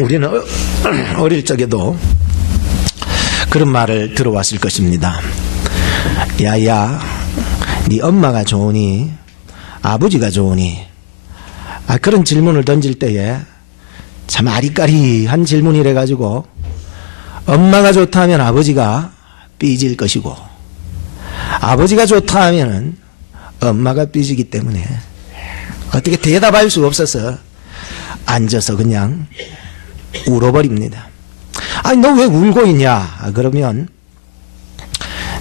우리는 어릴 적에도 그런 말을 들어왔을 것입니다. 야야, 네 엄마가 좋으니 아버지가 좋으니? 그런 질문을 던질 때에 참 아리까리한 질문이래 가지고 엄마가 좋다 하면 아버지가 삐질 것이고 아버지가 좋다 하면 엄마가 삐지기 때문에 어떻게 대답할 수 없어서 앉아서 그냥 울어버립니다. 아니 너 왜 울고 있냐? 그러면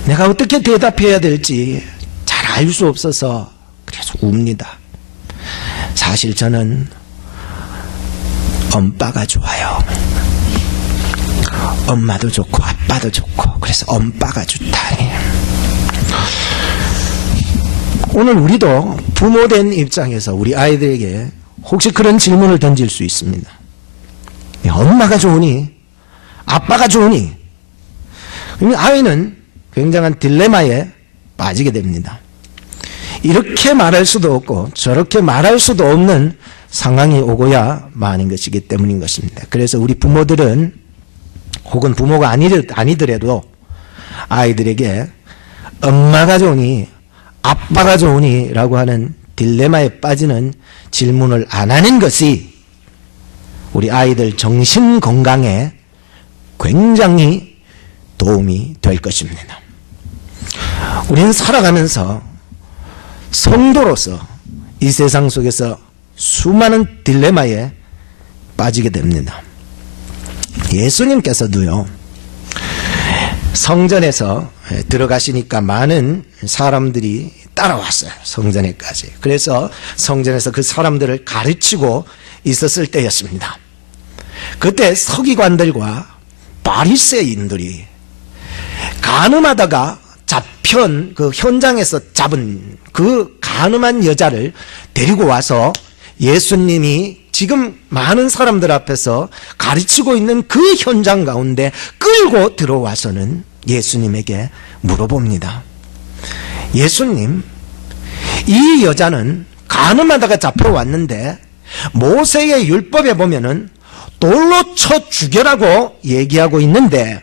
내가 어떻게 대답해야 될지 잘 알 수 없어서 그래서 웁니다. 사실 저는 엄빠가 좋아요. 엄마도 좋고 아빠도 좋고 그래서 엄빠가 좋다. 오늘 우리도 부모된 입장에서 우리 아이들에게 혹시 그런 질문을 던질 수 있습니다. 엄마가 좋으니? 아빠가 좋으니? 그러면 아이는 굉장한 딜레마에 빠지게 됩니다. 이렇게 말할 수도 없고 저렇게 말할 수도 없는 상황이 오고야 마는 것이기 때문인 것입니다. 그래서 우리 부모들은 혹은 부모가 아니더라도 아이들에게 엄마가 좋으니 아빠가 좋으니 라고 하는 딜레마에 빠지는 질문을 안 하는 것이 우리 아이들 정신 건강에 굉장히 도움이 될 것입니다. 우리는 살아가면서 성도로서 이 세상 속에서 수많은 딜레마에 빠지게 됩니다. 예수님께서도요, 성전에서 들어가시니까 많은 사람들이 따라왔어요. 성전에까지. 그래서 성전에서 그 사람들을 가르치고 있었을 때였습니다. 그때 서기관들과 바리새인들이 간음하다가 잡힌 그 현장에서 잡은 그 간음한 여자를 데리고 와서 예수님이 지금 많은 사람들 앞에서 가르치고 있는 그 현장 가운데 끌고 들어와서는 예수님에게 물어봅니다. 예수님, 이 여자는 간음하다가 잡혀왔는데 모세의 율법에 보면은 돌로 쳐 죽여라고 얘기하고 있는데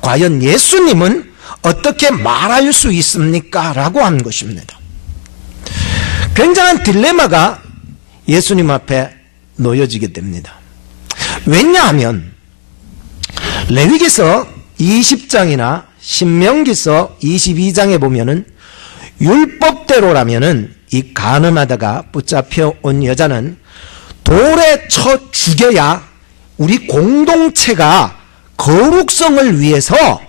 과연 예수님은 어떻게 말할 수 있습니까? 라고 한 것입니다. 굉장한 딜레마가 예수님 앞에 놓여지게 됩니다. 왜냐하면 레위기서 20장이나 신명기서 22장에 보면은 율법대로라면은 이 간음하다가 붙잡혀 온 여자는 돌에 쳐 죽여야 우리 공동체가 거룩성을 위해서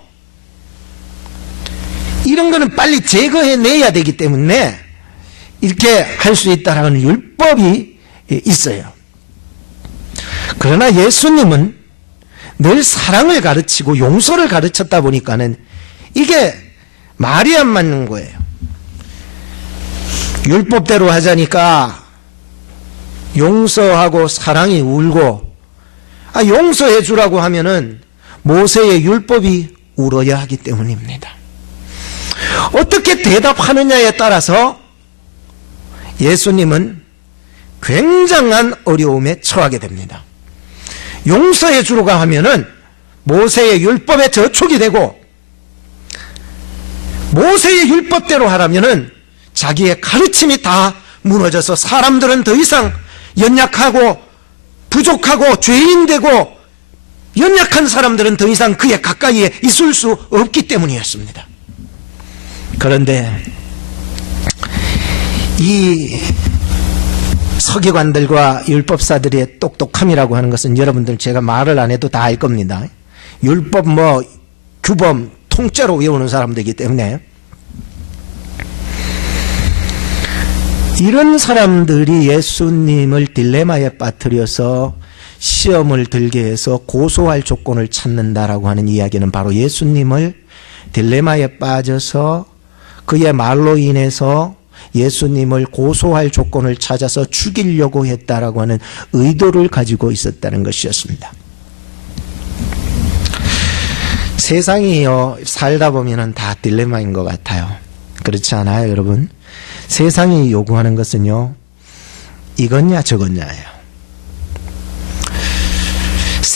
이런 거는 빨리 제거해내야 되기 때문에 이렇게 할 수 있다는 율법이 있어요. 그러나 예수님은 늘 사랑을 가르치고 용서를 가르쳤다 보니까는 이게 말이 안 맞는 거예요. 율법대로 하자니까 용서하고 사랑이 울고, 용서해 주라고 하면은 모세의 율법이 울어야 하기 때문입니다. 어떻게 대답하느냐에 따라서 예수님은 굉장한 어려움에 처하게 됩니다. 용서해 주라고 하면은 모세의 율법에 저촉이 되고, 모세의 율법대로 하라면은 자기의 가르침이 다 무너져서 사람들은 더 이상 연약하고 부족하고 죄인되고 연약한 사람들은 더 이상 그의 가까이에 있을 수 없기 때문이었습니다. 그런데 이 서기관들과 율법사들의 똑똑함이라고 하는 것은 여러분들 제가 말을 안 해도 다 알 겁니다. 율법 규범 통째로 외우는 사람들이기 때문에 이런 사람들이 예수님을 딜레마에 빠뜨려서 시험을 들게 해서 고소할 조건을 찾는다라고 하는 이야기는 바로 예수님을 딜레마에 빠져서 그의 말로 인해서 예수님을 고소할 조건을 찾아서 죽이려고 했다라고 하는 의도를 가지고 있었다는 것이었습니다. 세상이요, 살다 보면은 다 딜레마인 것 같아요. 그렇지 않아요, 여러분? 세상이 요구하는 것은요, 이거냐 저거냐예요.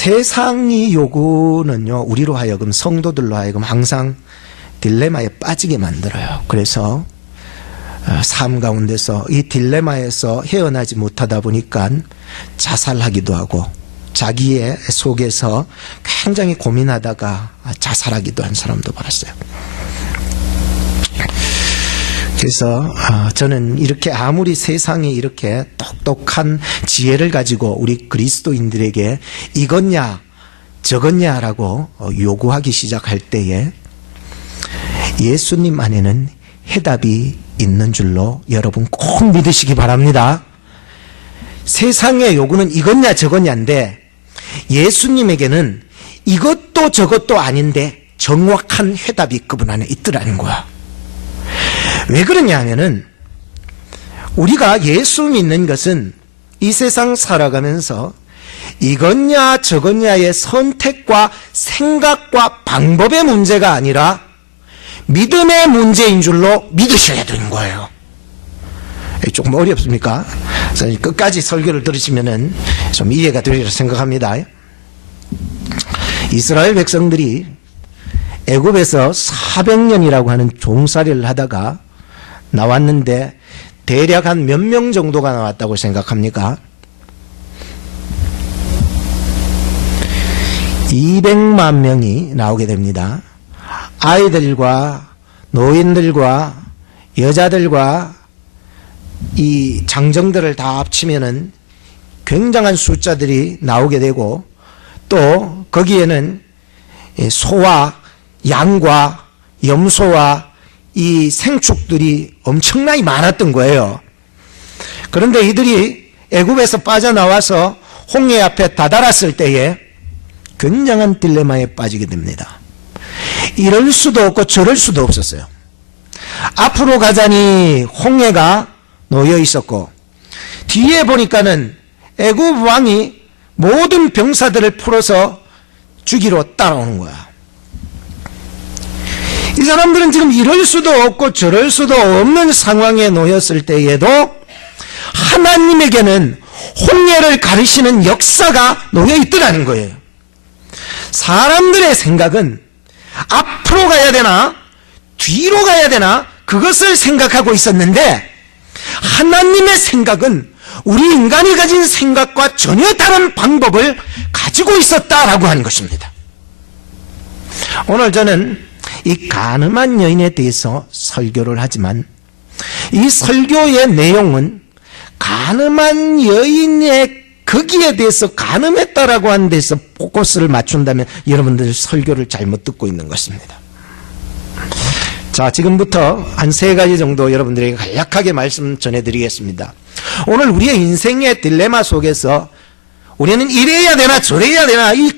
세상의 요구는요, 우리로 하여금, 성도들로 하여금 항상 딜레마에 빠지게 만들어요. 그래서 삶 가운데서 이 딜레마에서 헤어나지 못하다 보니까 자살하기도 하고, 자기의 속에서 굉장히 고민하다가 자살하기도 한 사람도 봤어요. 그래서 저는 이렇게 아무리 세상이 이렇게 똑똑한 지혜를 가지고 우리 그리스도인들에게 이것냐 저것냐라고 요구하기 시작할 때에 예수님 안에는 해답이 있는 줄로 여러분 꼭 믿으시기 바랍니다. 세상의 요구는 이것냐 저것냐인데 예수님에게는 이것도 저것도 아닌데 정확한 해답이 그분 안에 있더라는 거야. 왜 그러냐 하면은 우리가 예수 믿는 것은 이 세상 살아가면서 이것냐 저것냐의 선택과 생각과 방법의 문제가 아니라 믿음의 문제인 줄로 믿으셔야 되는 거예요. 조금 어렵습니까? 끝까지 설교를 들으시면은 좀 이해가 되리라 생각합니다. 이스라엘 백성들이 애굽에서 400년이라고 하는 종살이를 하다가 나왔는데 대략 한 몇 명 정도가 나왔다고 생각합니까? 200만 명이 나오게 됩니다. 아이들과 노인들과 여자들과 이 장정들을 다 합치면은 굉장한 숫자들이 나오게 되고, 또 거기에는 소와 양과 염소와 이 생축들이 엄청나게 많았던 거예요. 그런데 이들이 애굽에서 빠져나와서 홍해 앞에 다다랐을 때에 굉장한 딜레마에 빠지게 됩니다. 이럴 수도 없고 저럴 수도 없었어요. 앞으로 가자니 홍해가 놓여 있었고, 뒤에 보니까는 애굽 왕이 모든 병사들을 풀어서 죽이러 따라오는 거야. 이 사람들은 지금 이럴 수도 없고 저럴 수도 없는 상황에 놓였을 때에도 하나님에게는 홍해를 가르시는 역사가 놓여 있더라는 거예요. 사람들의 생각은 앞으로 가야 되나 뒤로 가야 되나 그것을 생각하고 있었는데, 하나님의 생각은 우리 인간이 가진 생각과 전혀 다른 방법을 가지고 있었다라고 하는 것입니다. 오늘 저는 이 가늠한 여인에 대해서 설교를 하지만 이 설교의 내용은 가늠한 여인의 거기에 대해서 가늠했다라고 하는 데서 포커스를 맞춘다면 여러분들 설교를 잘못 듣고 있는 것입니다. 자, 지금부터 한 3가지 정도 여러분들에게 간략하게 말씀 전해드리겠습니다. 오늘 우리의 인생의 딜레마 속에서 우리는 이래야 되나 저래야 되나 이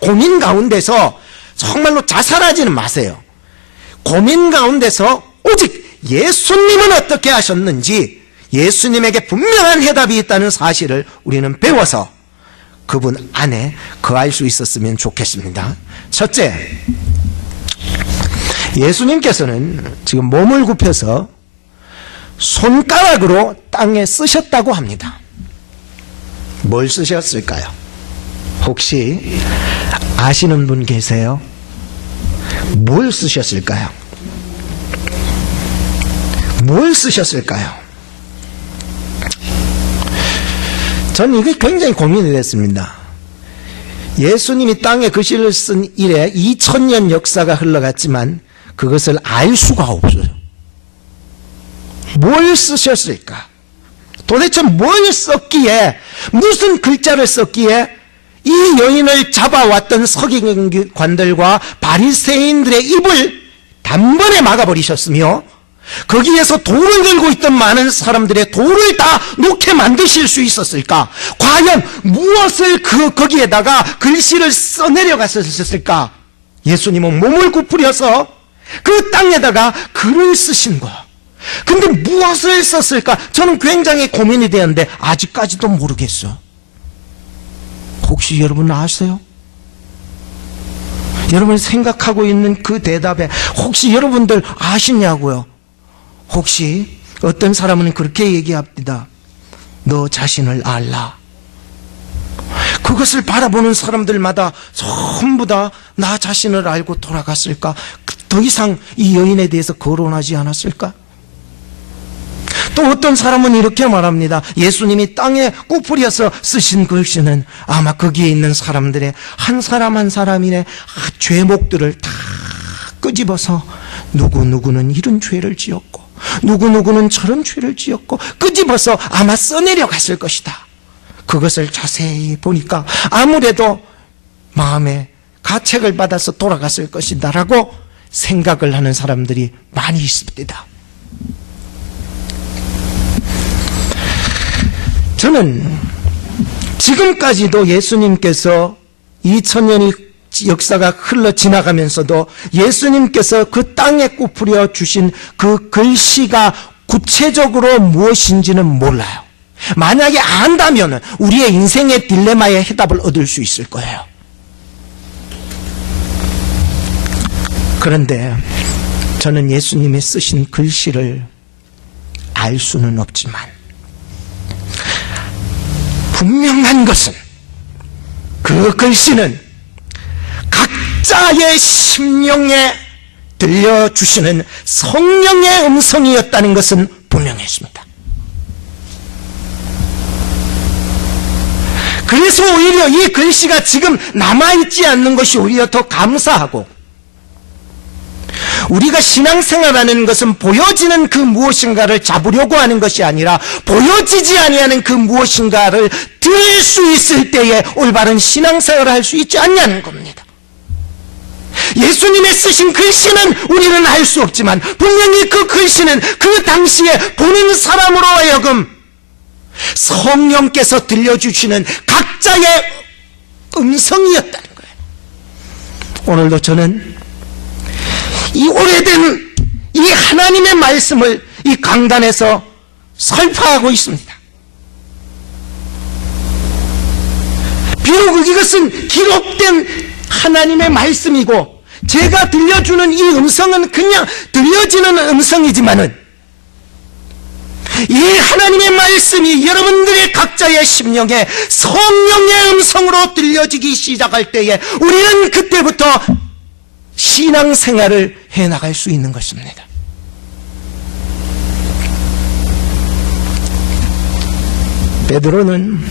고민 가운데서 정말로 자살하지는 마세요. 고민 가운데서 오직 예수님은 어떻게 하셨는지, 예수님에게 분명한 해답이 있다는 사실을 우리는 배워서 그분 안에 거할 수 있었으면 좋겠습니다. 첫째, 예수님께서는 지금 몸을 굽혀서 손가락으로 땅에 쓰셨다고 합니다. 뭘 쓰셨을까요? 혹시 아시는 분 계세요? 뭘 쓰셨을까요? 뭘 쓰셨을까요? 전 이게 굉장히 고민이 됐습니다. 예수님이 땅에 글씨를 쓴 이래 2000년 역사가 흘러갔지만 그것을 알 수가 없어요. 뭘 쓰셨을까? 도대체 뭘 썼기에, 무슨 글자를 썼기에 이 여인을 잡아왔던 서기관들과 바리새인들의 입을 단번에 막아버리셨으며, 거기에서 돌을 들고 있던 많은 사람들의 돌을 다 놓게 만드실 수 있었을까? 과연 무엇을 거기에다가 글씨를 써내려갔었을까? 예수님은 몸을 굽으려서 그 땅에다가 글을 쓰신 거야. 근데 무엇을 썼을까? 저는 굉장히 고민이 되었는데 아직까지도 모르겠어. 혹시 여러분 아세요? 여러분이 생각하고 있는 그 대답에 혹시 여러분들 아시냐고요? 혹시 어떤 사람은 그렇게 얘기합니다. 너 자신을 알라. 그 그것을 바라보는 사람들마다 전부 다 나 자신을 알고 돌아갔을까? 더 이상 이 여인에 대해서 거론하지 않았을까? 또 어떤 사람은 이렇게 말합니다. 예수님이 땅에 꾸풀려서 쓰신 글씨는 아마 거기에 있는 사람들의 한 사람 한 사람의 죄목들을 다 끄집어서 누구누구는 이런 죄를 지었고 누구누구는 저런 죄를 지었고 끄집어서 아마 써내려 갔을 것이다. 그것을 자세히 보니까 아무래도 마음에 가책을 받아서 돌아갔을 것이다 라고 생각을 하는 사람들이 많이 있습니다. 저는 지금까지도 예수님께서 2000년이 역사가 흘러 지나가면서도 예수님께서 그 땅에 꾸풀여 주신 그 글씨가 구체적으로 무엇인지는 몰라요. 만약에 안다면 우리의 인생의 딜레마의 해답을 얻을 수 있을 거예요. 그런데 저는 예수님이 쓰신 글씨를 알 수는 없지만 분명한 것은 그 글씨는 각자의 심령에 들려주시는 성령의 음성이었다는 것은 분명했습니다. 그래서 오히려 이 글씨가 지금 남아있지 않는 것이 오히려 더 감사하고, 우리가 신앙생활하는 것은 보여지는 그 무엇인가를 잡으려고 하는 것이 아니라 보여지지 아니하는 그 무엇인가를 들 수 있을 때에 올바른 신앙생활을 할 수 있지 않냐는 겁니다. 예수님의 쓰신 글씨는 우리는 알 수 없지만 분명히 그 글씨는 그 당시에 보는 사람으로 하여금 성령께서 들려주시는 각자의 음성이었다는 거예요. 오늘도 저는 이 오래된 이 하나님의 말씀을 이 강단에서 설파하고 있습니다. 비록 이것은 기록된 하나님의 말씀이고 제가 들려주는 이 음성은 그냥 들려지는 음성이지만은 이 하나님의 말씀이 여러분들의 각자의 심령에 성령의 음성으로 들려지기 시작할 때에 우리는 그때부터 신앙생활을 해나갈 수 있는 것입니다. 베드로는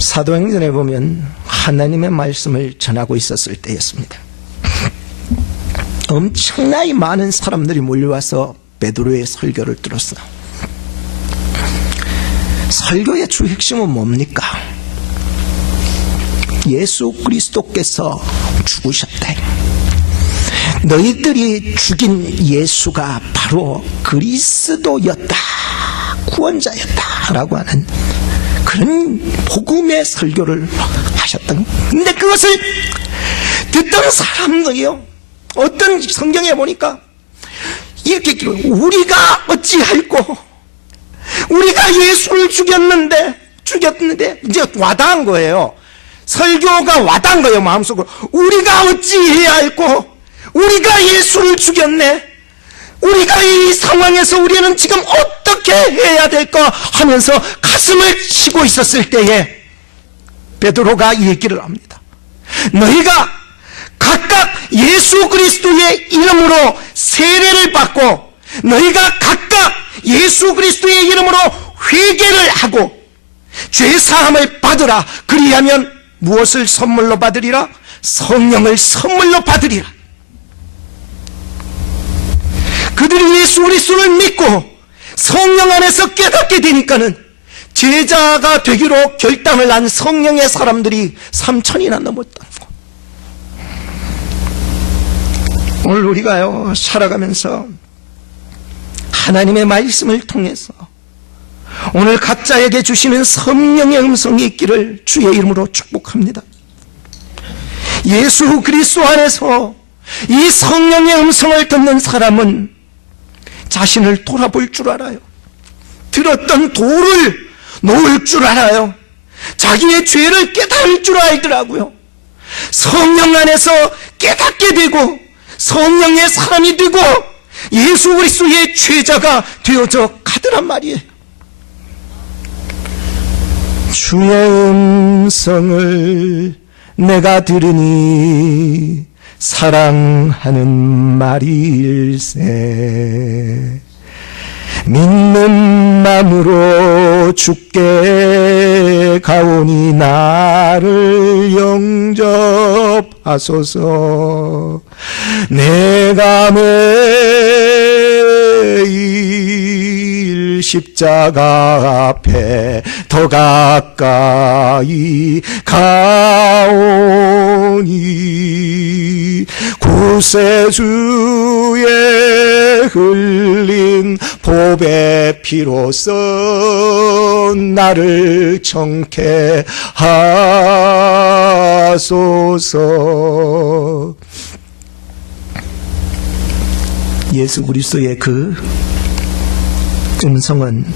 사도행전에 보면 하나님의 말씀을 전하고 있었을 때였습니다. 엄청나게 많은 사람들이 몰려와서 베드로의 설교를 들었어요. 설교의 주 핵심은 뭡니까? 예수 그리스도께서 죽으셨다. 너희들이 죽인 예수가 바로 그리스도였다, 구원자였다 라고 하는 그런 복음의 설교를 하셨던. 근데 그것을 듣던 사람들이요, 어떤 성경에 보니까 이렇게 우리가 어찌할꼬, 우리가 예수를 죽였는데 이제 와닿은 거예요. 설교가 와닿은 거예요, 마음속으로. 우리가 어찌해야 할꼬, 우리가 예수를 죽였네, 우리가 이 상황에서 우리는 지금 어떻게 해야 될까 하면서 가슴을 치고 있었을 때에 베드로가 이 얘기를 합니다. 너희가 각각 예수 그리스도의 이름으로 세례를 받고 너희가 각각 예수 그리스도의 이름으로 회개를 하고 죄사함을 받으라. 그리하면 무엇을 선물로 받으리라? 성령을 선물로 받으리라. 그들이 예수 그리스도를 믿고 성령 안에서 깨닫게 되니까는 제자가 되기로 결단을 한 성령의 사람들이 3,000이나 넘었다는 거. 오늘 우리가요, 살아가면서 하나님의 말씀을 통해서 오늘 각자에게 주시는 성령의 음성이 있기를 주의 이름으로 축복합니다. 예수 그리스도 안에서 이 성령의 음성을 듣는 사람은 자신을 돌아볼 줄 알아요. 들었던 도를 놓을 줄 알아요. 자기의 죄를 깨달을 줄 알더라고요. 성령 안에서 깨닫게 되고 성령의 사람이 되고 예수 그리스도의 죄자가 되어져 가더란 말이에요. 주의 음성을 내가 들으니 사랑하는 말일세. 믿는 맘으로 주께 가오니 나를 영접하소서. 내가 매일 십자가 앞에 더 가까이 가오니 구세주의 흘린 보배 피로써 나를 정케 하소서. 예수 그리스도의 그 음성은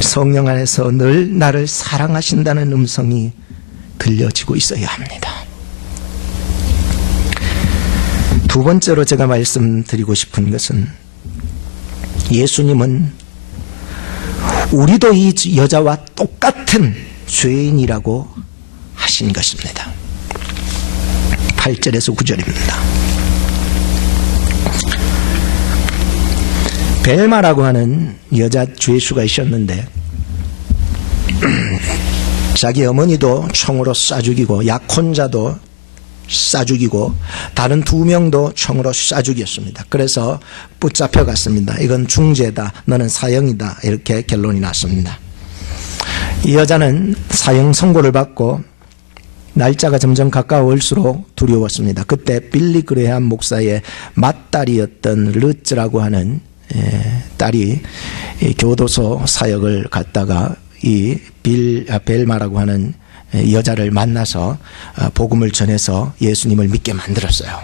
성령 안에서 늘 나를 사랑하신다는 음성이 들려지고 있어야 합니다. 두 번째로 제가 말씀드리고 싶은 것은 예수님은 우리도 이 여자와 똑같은 죄인이라고 하신 것입니다. 8절에서 9절입니다. 벨마라고 하는 여자 죄수가 있었는데 자기 어머니도 총으로 쏴 죽이고 약혼자도 쏴 죽이고 다른 2명도 총으로 쏴 죽였습니다. 그래서 붙잡혀 갔습니다. 이건 중죄다, 너는 사형이다, 이렇게 결론이 났습니다. 이 여자는 사형 선고를 받고 날짜가 점점 가까울수록 두려웠습니다. 그때 빌리 그레함 목사의 맏딸이었던 르츠라고 하는 딸이 교도소 사역을 갔다가 이 벨마라고 하는 여자를 만나서 복음을 전해서 예수님을 믿게 만들었어요.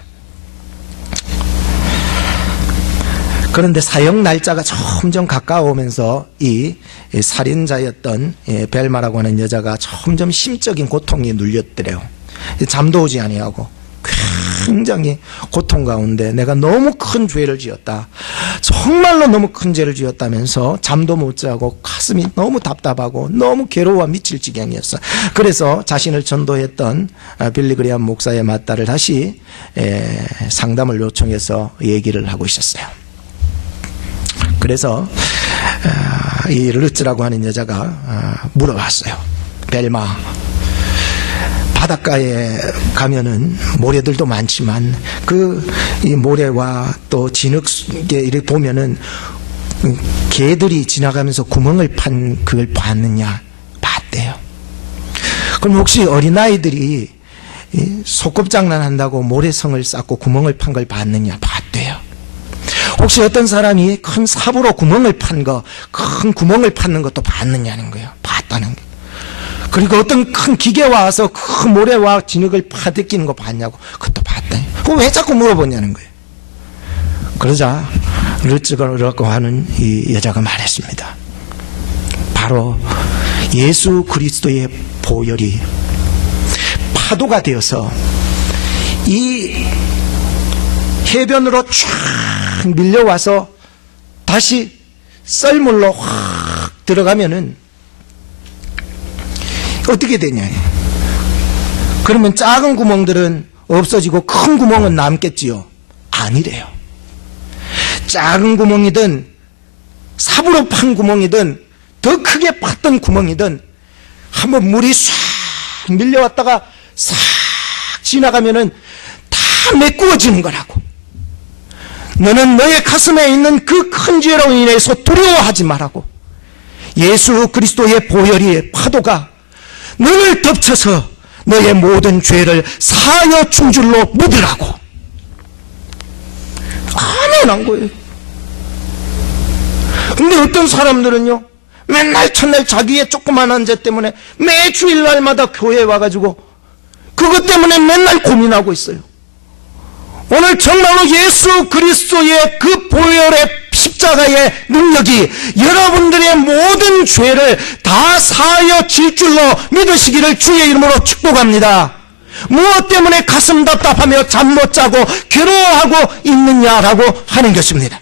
그런데 사형 날짜가 점점 가까워오면서 이 살인자였던 벨마라고 하는 여자가 점점 심적인 고통이 눌렸더래요. 잠도 오지 아니하고 굉장히 고통 가운데 내가 너무 큰 죄를 지었다, 정말로 너무 큰 죄를 지었다면서 잠도 못 자고 가슴이 너무 답답하고 너무 괴로워 미칠 지경이었어. 그래서 자신을 전도했던 빌리 그레함 목사의 맏딸을 다시 상담을 요청해서 얘기를 하고 있었어요. 그래서 이 르츠라고 하는 여자가 물어봤어요. 벨마, 바닷가에 가면은 모래들도 많지만 이 모래와 또 진흙에 이렇게 보면은 개들이 지나가면서 구멍을 판 그걸 봤느냐? 봤대요. 그럼 혹시 어린아이들이 소꿉장난 한다고 모래성을 쌓고 구멍을 판 걸 봤느냐? 봤대요. 혹시 어떤 사람이 큰 삽으로 구멍을 판 거, 큰 구멍을 파는 것도 봤느냐는 거예요. 봤다는 거예요. 그리고 어떤 큰 기계와 와서 큰 모래와 진흙을 파뜯기는 거 봤냐고, 그것도 봤다. 그럼 왜 자꾸 물어보냐는 거예요. 그러자 르츠라고 하는 이 여자가 말했습니다. 바로 예수 그리스도의 보혈이 파도가 되어서 이 해변으로 쫙 밀려와서 다시 썰물로 확 들어가면은 어떻게 되냐? 그러면 작은 구멍들은 없어지고 큰 구멍은 남겠지요? 아니래요. 작은 구멍이든 삽으로 판 구멍이든 더 크게 팠던 구멍이든 한번 물이 싹 밀려왔다가 싹 지나가면은 다 메꾸어지는 거라고. 너는 너의 가슴에 있는 그 큰 죄로 인해서 두려워하지 말라고. 예수 그리스도의 보혈의 파도가 너를 덮쳐서 너의 모든 죄를 사하여 준 줄로 믿으라고. 아멘 한 거예요. 근데 어떤 사람들은요, 맨날 첫날 자기의 조그만한 죄 때문에 매 주일날마다 교회에 와가지고 그것 때문에 맨날 고민하고 있어요. 오늘 정말로 예수 그리스도의 그 보혈의 십자가의 능력이 여러분들의 모든 죄를 다 사하여 질 줄로 믿으시기를 주의 이름으로 축복합니다. 무엇 때문에 가슴 답답하며 잠 못 자고 괴로워하고 있느냐라고 하는 것입니다.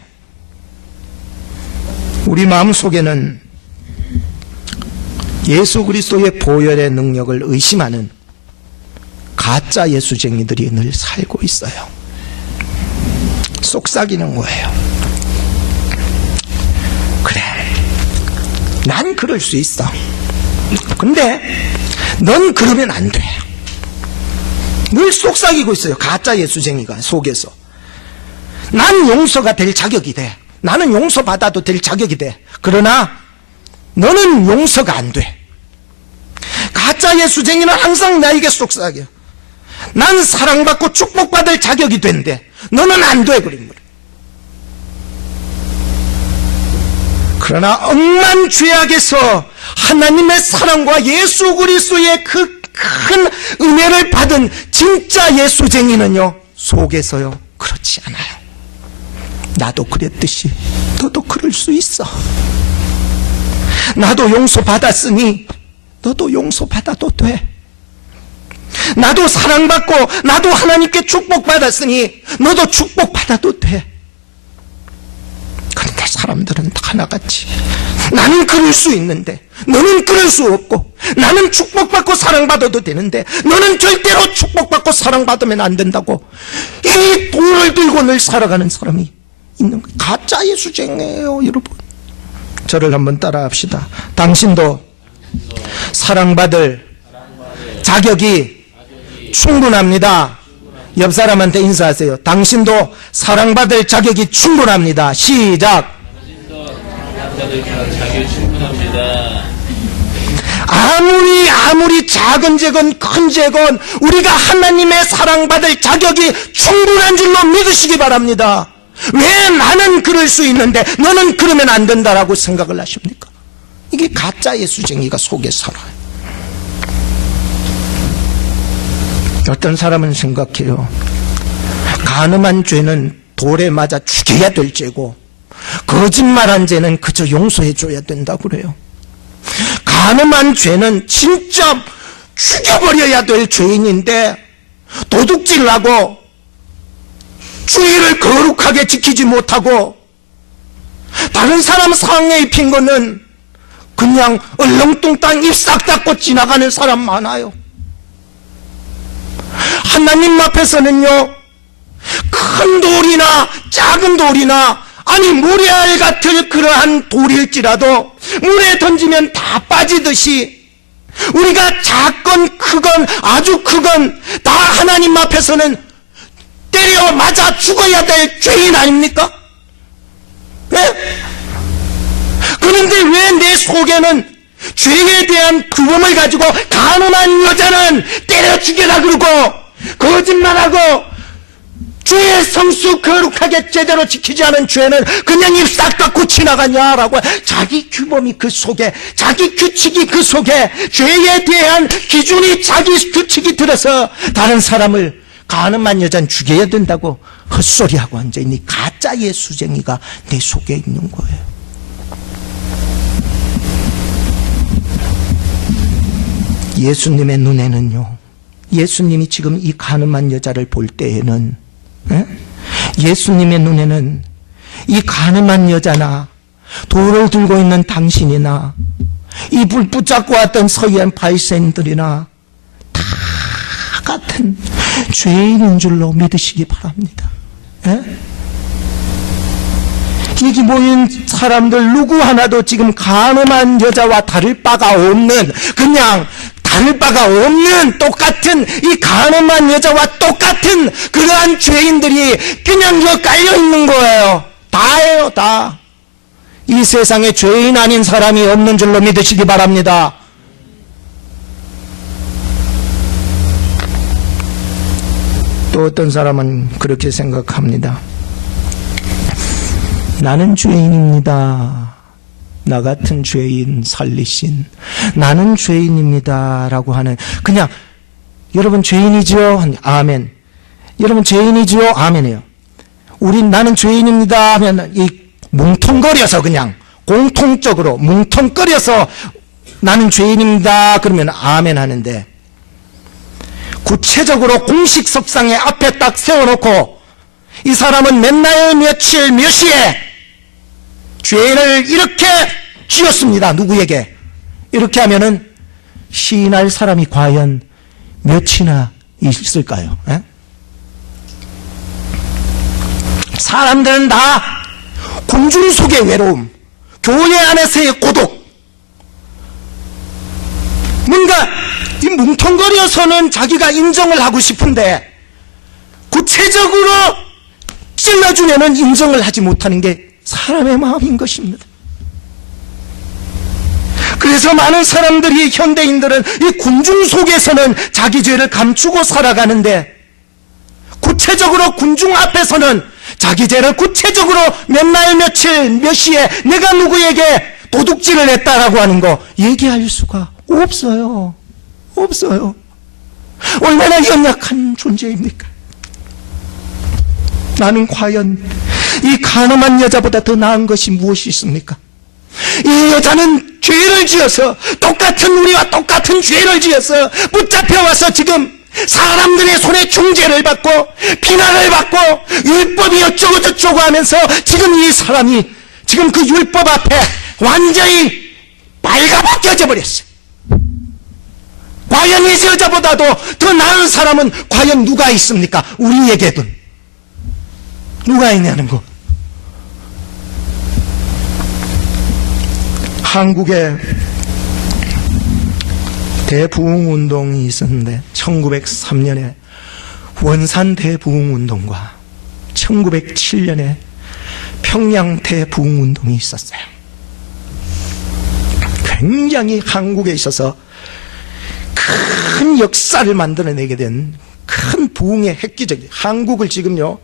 우리 마음속에는 예수 그리스도의 보혈의 능력을 의심하는 가짜 예수쟁이들이 늘 살고 있어요. 속삭이는 거예요. 그래, 난 그럴 수 있어. 근데 넌 그러면 안 돼. 늘 속삭이고 있어요. 가짜 예수쟁이가 속에서. 난 용서가 될 자격이 돼. 나는 용서받아도 될 자격이 돼. 그러나 너는 용서가 안 돼. 가짜 예수쟁이는 항상 나에게 속삭여. 난 사랑받고 축복받을 자격이 된대. 너는 안 돼. 그런 거예요. 그러나 억만 죄악에서 하나님의 사랑과 예수 그리스도의 그 큰 은혜를 받은 진짜 예수쟁이는요, 속에서요 그렇지 않아요. 나도 그랬듯이 너도 그럴 수 있어. 나도 용서받았으니 너도 용서받아도 돼. 나도 사랑받고 나도 하나님께 축복받았으니 너도 축복받아도 돼. 그런데 사람들은 다 하나같이 나는 그럴 수 있는데 너는 그럴 수 없고, 나는 축복받고 사랑받아도 되는데 너는 절대로 축복받고 사랑받으면 안 된다고 이 돌을 들고 늘 살아가는 사람이 있는 거예요. 가짜 예수쟁이에요, 여러분. 저를 한번 따라합시다. 당신도 사랑받을 자격이 충분합니다. 옆 사람한테 인사하세요. 당신도 사랑받을 자격이 충분합니다. 시작. 자격이 충분합니다. 아무리 작은 죄건 큰 죄건 우리가 하나님의 사랑받을 자격이 충분한 줄로 믿으시기 바랍니다. 왜 나는 그럴 수 있는데 너는 그러면 안 된다라고 생각을 하십니까? 이게 가짜 예수쟁이가 속에 살아요. 어떤 사람은 생각해요. 간음한 죄는 돌에 맞아 죽여야 될 죄고 거짓말한 죄는 그저 용서해 줘야 된다고 그래요. 간음한 죄는 진짜 죽여버려야 될 죄인인데 도둑질하고 주의를 거룩하게 지키지 못하고 다른 사람 상에 입힌 거는 그냥 얼렁뚱땅 입 싹 닫고 지나가는 사람 많아요. 하나님 앞에서는요, 큰 돌이나 작은 돌이나 아니 모래알 같은 그러한 돌일지라도 물에 던지면 다 빠지듯이 우리가 작건 크건 아주 크건 다 하나님 앞에서는 때려 맞아 죽어야 될 죄인 아닙니까? 네? 그런데 왜 내 속에는 죄에 대한 두려움을 가지고 간음한 여자는 때려 죽여라 그러고 거짓말하고 죄의 성수 거룩하게 제대로 지키지 않은 죄는 그냥 입 싹 닫고 지나가냐라고 자기 규범이 그 속에, 자기 규칙이 그 속에, 죄에 대한 기준이 자기 규칙이 들어서 다른 사람을 간음한 여자는 죽여야 된다고 헛소리하고 앉아있니 가짜 예수쟁이가 내 속에 있는 거예요. 예수님의 눈에는요, 예수님이 지금 이 간음한 여자를 볼 때에는 예수님의 눈에는 이 간음한 여자나 돌을 들고 있는 당신이나 이 불 붙잡고 왔던 서기관 바리새인들이나 다 같은 죄인인 줄로 믿으시기 바랍니다. 여기 모인 사람들 누구 하나도 지금 간음한 여자와 다를 바가 없는, 그냥 다를 바가 없는 똑같은 이 간음한 여자와 똑같은 그러한 죄인들이 그냥 여기 깔려 있는 거예요. 다예요, 다. 이 세상에 죄인 아닌 사람이 없는 줄로 믿으시기 바랍니다. 또 어떤 사람은 그렇게 생각합니다. 나는 죄인입니다. 나 같은 죄인 살리신 나는 죄인입니다 라고 하는, 그냥 여러분 죄인이죠? 아멘. 여러분 죄인이죠? 아멘이에요. 나는 죄인입니다 하면 이 뭉텅거려서 그냥 공통적으로 뭉텅거려서 나는 죄인입니다 그러면 아멘 하는데, 구체적으로 공식 석상에 앞에 딱 세워놓고 이 사람은 몇 날 며칠 몇 시에 죄를 이렇게 지었습니다. 누구에게? 이렇게 하면은 시인할 사람이 과연 몇이나 있을까요? 에? 사람들은 다 군중 속의 외로움, 교회 안에서의 고독, 뭔가 이 뭉텅거려서는 자기가 인정을 하고 싶은데 구체적으로 찔러주면은 인정을 하지 못하는 게 사람의 마음인 것입니다. 그래서 많은 사람들이, 현대인들은 이 군중 속에서는 자기 죄를 감추고 살아가는데 구체적으로 군중 앞에서는 자기 죄를 구체적으로 몇 날 며칠 몇 시에 내가 누구에게 도둑질을 했다라고 하는 거 얘기할 수가 없어요. 없어요. 얼마나 연약한 존재입니까? 나는 과연 이 가늠한 여자보다 더 나은 것이 무엇이 있습니까? 이 여자는 죄를 지어서, 똑같은 우리와 똑같은 죄를 지어서 붙잡혀와서 지금 사람들의 손에 중죄를 받고 비난을 받고 율법이 어쩌고 저쩌고 하면서 지금 이 사람이 지금 그 율법 앞에 완전히 발가벗겨져 버렸어요. 과연 이 여자보다도 더 나은 사람은 과연 누가 있습니까? 우리에게도 누가 있냐는 거. 한국에 대부흥운동이 있었는데 1903년에 원산 대부흥운동과 1907년에 평양 대부흥운동이 있었어요. 굉장히 한국에 있어서 큰 역사를 만들어내게 된 큰 부흥의 획기적인, 한국을 지금요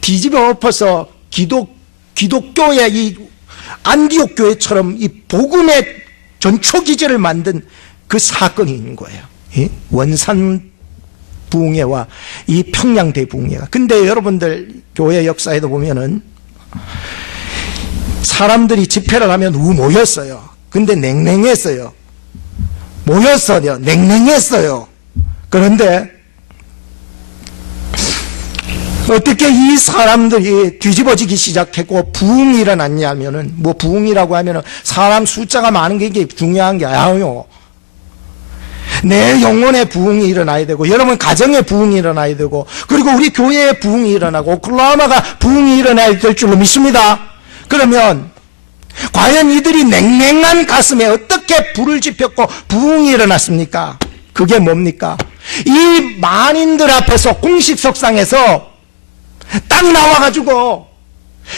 뒤집어 엎어서 기독교의 이 안디옥 교회처럼 이 복음의 전초기제를 만든 그 사건이 있는 거예요. 이 원산 부흥회와 이 평양 대부흥회가. 근데 여러분들 교회 역사에도 보면은 사람들이 집회를 하면 모였어요. 근데 냉랭했어요. 모였어요. 냉랭했어요. 그런데 어떻게 이 사람들이 뒤집어지기 시작했고 부흥이 일어났냐 하면은, 뭐 부흥이라고 하면은 사람 숫자가 많은 게 이게 중요한 게 아니에요. 내 영혼의 부흥이 일어나야 되고, 여러분 가정의 부흥이 일어나야 되고, 그리고 우리 교회의 부흥이 일어나고, 오클라호마가 부흥이 일어나야 될 줄로 믿습니다. 그러면 과연 이들이 냉랭한 가슴에 어떻게 불을 지폈고 부흥이 일어났습니까? 그게 뭡니까? 이 만인들 앞에서 공식석상에서 딱 나와가지고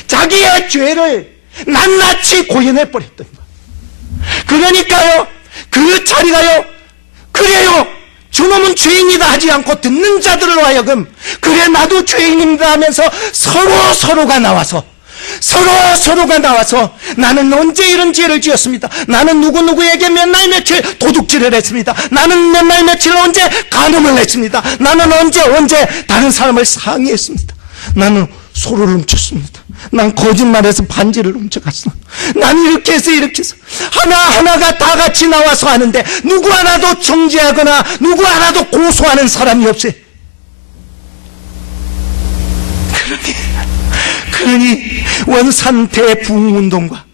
자기의 죄를 낱낱이 고연해버렸던 거예요. 그러니까요, 그 자리가요, 그래요, 저놈은 죄인이다 하지 않고 듣는 자들로 하여금 그래 나도 죄인입니다 하면서 서로가 나와서 나는 언제 이런 죄를 지었습니다. 나는 누구누구에게 몇 날 며칠 도둑질을 했습니다. 나는 몇 날 며칠 언제 간음을 했습니다. 나는 언제 다른 사람을 상해했습니다. 나는 소를 훔쳤습니다. 난 거짓말해서 반지를 훔쳐갔어. 난 이렇게 해서 하나하나가 다 같이 나와서 하는데 누구 하나도 정죄하거나 누구 하나도 고소하는 사람이 없어요. 그러니 원산 대부흥운동과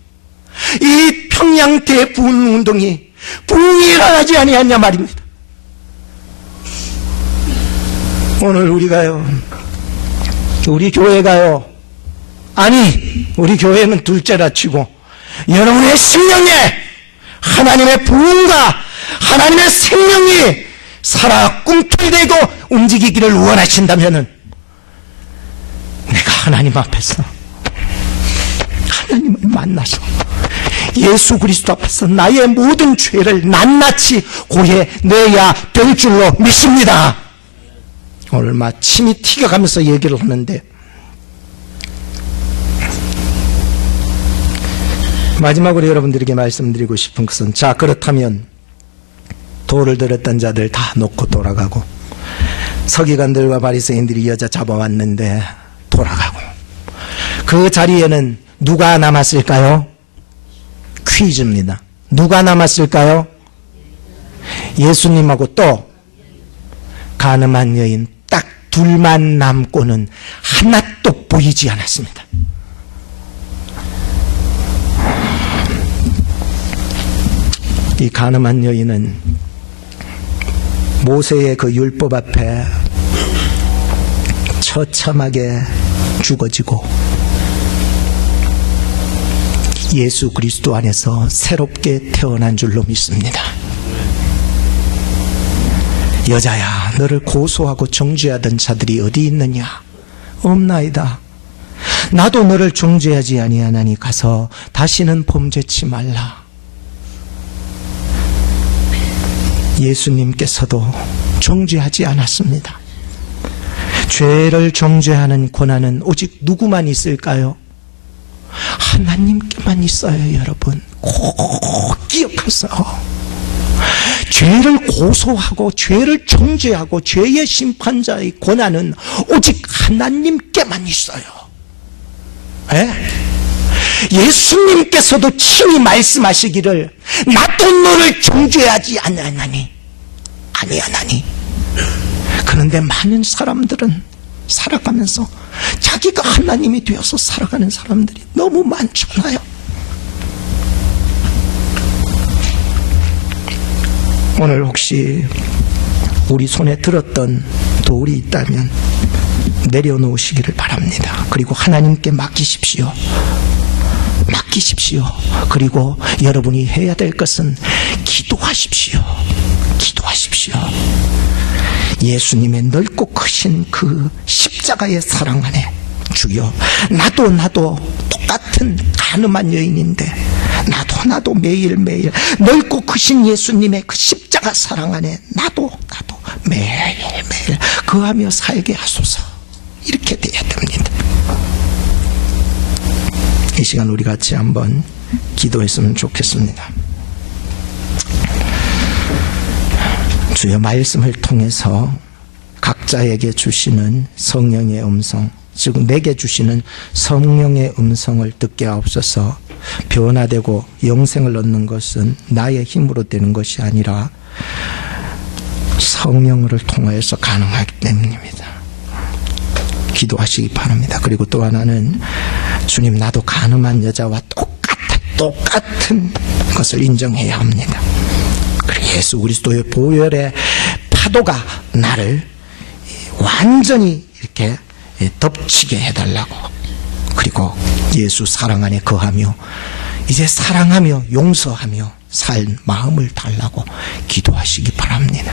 이 평양 대부흥운동이 부흥이 일어나지 아니하냐 말입니다. 오늘 우리 교회가요, 아니 우리 교회는 둘째라 치고 여러분의 심령에 하나님의 부흥과 하나님의 생명이 살아 꿈틀대고 움직이기를 원하신다면은 내가 하나님 앞에서 하나님을 만나서 예수 그리스도 앞에서 나의 모든 죄를 낱낱이 고해내야 될 줄로 믿습니다. 오늘 침이 튀겨가면서 얘기를 하는데 마지막으로 여러분들에게 말씀드리고 싶은 것은, 자 그렇다면 돌을 들었던 자들 다 놓고 돌아가고 서기관들과 바리새인들이 여자 잡아왔는데 돌아가고, 그 자리에는 누가 남았을까요? 퀴즈입니다. 누가 남았을까요? 예수님하고 또 가늠한 여인 딱 둘만 남고는 하나도 보이지 않았습니다. 이 가늠한 여인은 모세의 그 율법 앞에 처참하게 죽어지고 예수 그리스도 안에서 새롭게 태어난 줄로 믿습니다. 여자야, 너를 고소하고 정죄하던 자들이 어디 있느냐? 없나이다. 나도 너를 정죄하지 아니하나니 가서 다시는 범죄치 말라. 예수님께서도 정죄하지 않았습니다. 죄를 정죄하는 권한은 오직 누구만 있을까요? 하나님께만 있어요, 여러분. 꼭 기억하세요. 죄를 고소하고 죄를 정죄하고 죄의 심판자의 권한은 오직 하나님께만 있어요. 에? 예수님께서도 친히 말씀하시기를 나도 너를 정죄하지 아니하나니. 그런데 많은 사람들은 살아가면서 자기가 하나님이 되어서 살아가는 사람들이 너무 많잖아요. 오늘 혹시 우리 손에 들었던 돌이 있다면 내려놓으시기를 바랍니다. 그리고 하나님께 맡기십시오. 그리고 여러분이 해야 될 것은 기도하십시오. 예수님의 넓고 크신 그 십자가의 사랑 안에 주여, 나도 똑같은 가늠한 여인인데 나도 매일매일 넓고 크신 예수님의 그 십자가 사랑 안에 나도 매일매일 거하며 살게 하소서. 이렇게 돼야 됩니다. 이 시간 우리 같이 한번 기도했으면 좋겠습니다. 주여, 말씀을 통해서 각자에게 주시는 성령의 음성, 즉 내게 주시는 성령의 음성을 듣게 하옵소서. 변화되고 영생을 얻는 것은 나의 힘으로 되는 것이 아니라 성령을 통하여서 가능하기 때문입니다. 기도하시기 바랍니다. 그리고 또 하나는, 주님, 나도 가늠한 여자와 똑같은 것을 인정해야 합니다. 그리고 예수 그리스도의 보혈의 파도가 나를 완전히 이렇게 덮치게 해달라고, 그리고 예수 사랑 안에 거하며 이제 사랑하며 용서하며 살 마음을 달라고 기도하시기 바랍니다.